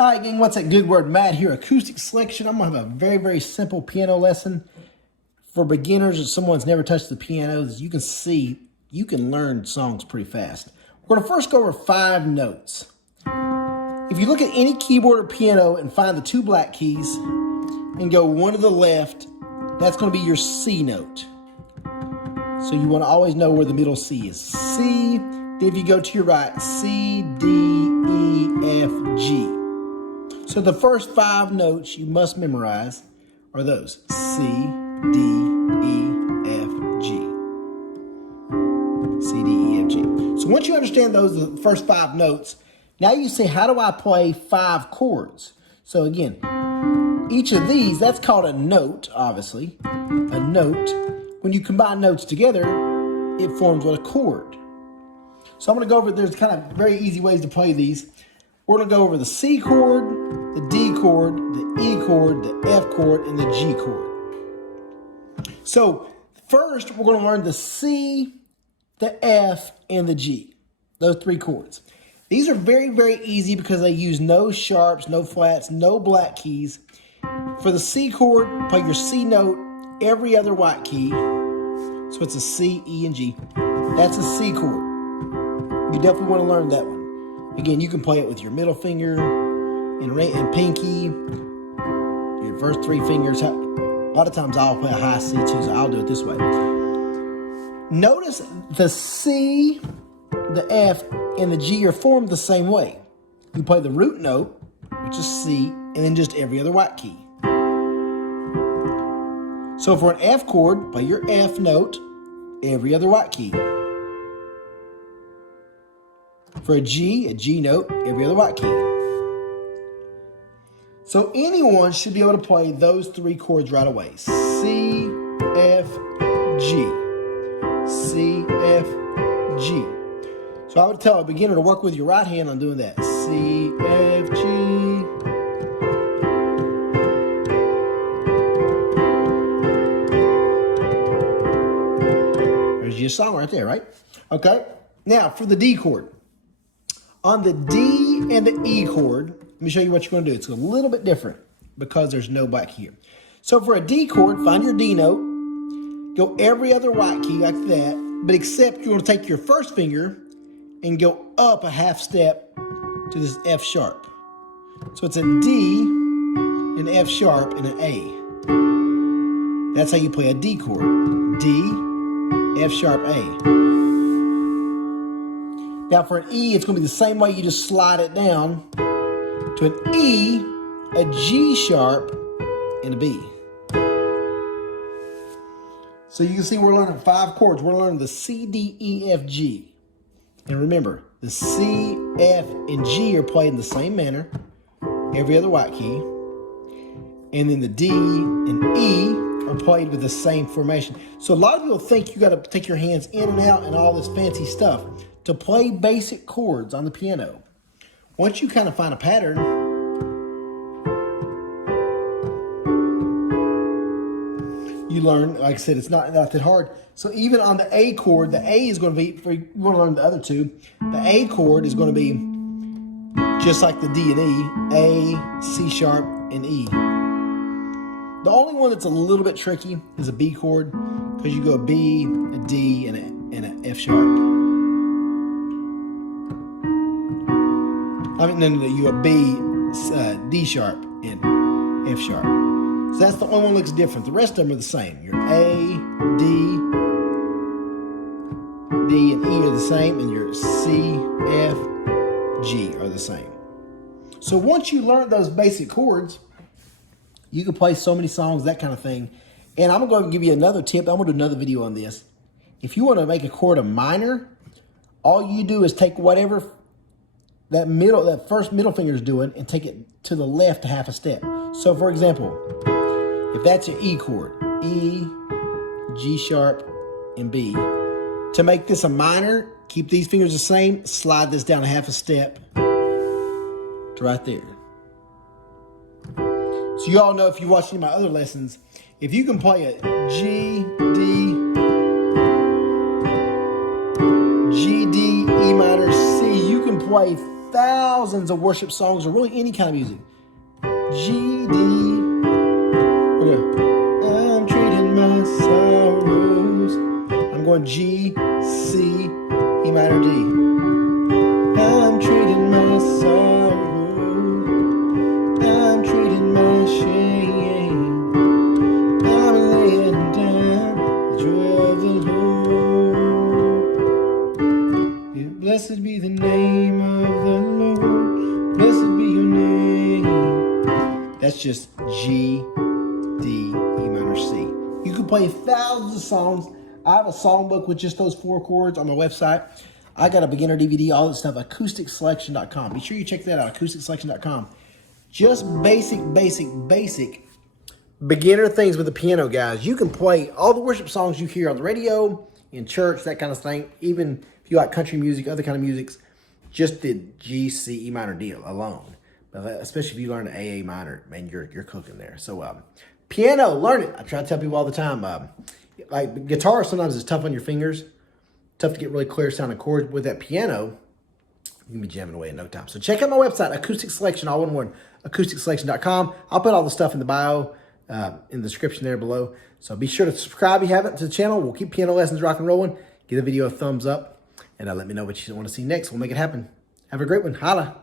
All right, gang, what's that good word? Matt here, acoustic selection. I'm going to have a very, very simple piano lesson for beginners or someone's never touched the piano. As you can see, you can learn songs pretty fast. We're going to first go over 5 notes. If you look at any keyboard or piano and find the 2 black keys and go one to the left, that's going to be your C note. So you want to always know where the middle C is. C, then if you go to your right, C, D, E, F, G. So the first 5 notes you must memorize are those: C, D, E, F, G. C, D, E, F, G. So once you understand those, the first 5 notes, now you say, how do I play 5 chords? So again, each of these, that's called a note, obviously. A note. When you combine notes together, it forms what a chord. So I'm going to go over, there's kind of very easy ways to play these. We're going to go over the C chord, the D chord, the E chord, the F chord, and the G chord. So first, we're going to learn the C, the F, and the G. Those 3 chords. These are very, very easy because they use no sharps, no flats, no black keys. For the C chord, play your C note, every other white key. So it's a C, E, and G. That's a C chord. You definitely want to learn that one. Again, you can play it with your middle finger and pinky, your first 3 fingers. A lot of times I'll play a high C too, so I'll do it this way. Notice the C, the F, and the G are formed the same way. You play the root note, which is C, and then just every other white key. So for an F chord, play your F note, every other white key. For a G note, every other white key. So anyone should be able to play those 3 chords right away. C, F, G. C, F, G. So I would tell a beginner to work with your right hand on doing that. C, F, G. There's your song right there, right? Okay. Now for the D chord. On the D and the E chord, let me show you what you're going to do. It's a little bit different because there's no black here. So for a D chord, find your D note, go every other white key like that, but except you're going to take your first finger and go up a half step to this F sharp. So it's a D, an F sharp, and an A. That's how you play a D chord. D, F sharp, A. Now for an E, it's going to be the same way. You just slide it down to an E, a G sharp, and a B. So you can see we're learning 5 chords. We're learning the C, D, E, F, G. And remember, the C, F, and G are played in the same manner, every other white key. And then the D and E are played with the same formation. So a lot of people think you got to take your hands in and out and all this fancy stuff to play basic chords on the piano. Once you kind of find a pattern, you learn, like I said, it's not that hard. So even on the A chord, the A is going to be, for you want to learn the other 2, the A chord is going to be just like the D and E, A, C sharp, and E. The only one that's a little bit tricky is a B chord, because you go a B, a D, and an F sharp. I mean, no, you go B, D sharp, and F sharp. So that's the only one that looks different. The rest of them are the same. Your A, D, and E are the same, and your C, F, G are the same. So once you learn those basic chords, you can play so many songs, that kind of thing. And I'm going to give you another tip. I'm going to do another video on this. If you want to make a chord a minor, all you do is take whatever that first middle finger is doing and take it to the left a half a step. So for example, if that's your E chord, E, G sharp, and B. To make this a minor, keep these fingers the same, slide this down a half a step to right there. So you all know, if you watch any of my other lessons, if you can play a G, D, G, D, E minor, C, you can play thousands of worship songs or really any kind of music. G, D. Okay. I'm treating my sorrows. I'm going G, C, E minor, D. I'm treating my sorrows. I'm treating my shame. I'm laying down the joy of the Lord. Yeah, blessed be the name of the Lord. Blessed be your name. That's just G, D, E minor, C. You can play thousands of songs. I have a songbook with just those 4 chords on my website. I got a beginner DVD, all that stuff, acousticselection.com. Be sure you check that out, acousticselection.com. Just basic beginner things with the piano, guys. You can play all the worship songs you hear on the radio, in church, that kind of thing. Even if you like country music, other kind of musics, just the G, C, E minor, D alone. But especially if you learn the AA minor, man, you're cooking there. So piano, learn it. I try to tell people all the time. Like guitar, sometimes it's tough on your fingers. Tough to get really clear sounding chords. With that piano, you can be jamming away in no time. So check out my website, Acoustic Selection, all one word, acousticselection.com. I'll put all the stuff in the bio, in the description there below. So be sure to subscribe if you haven't to the channel. We'll keep piano lessons rock and rolling. Give the video a thumbs up, and let me know what you want to see next. We'll make it happen. Have a great one. Holla.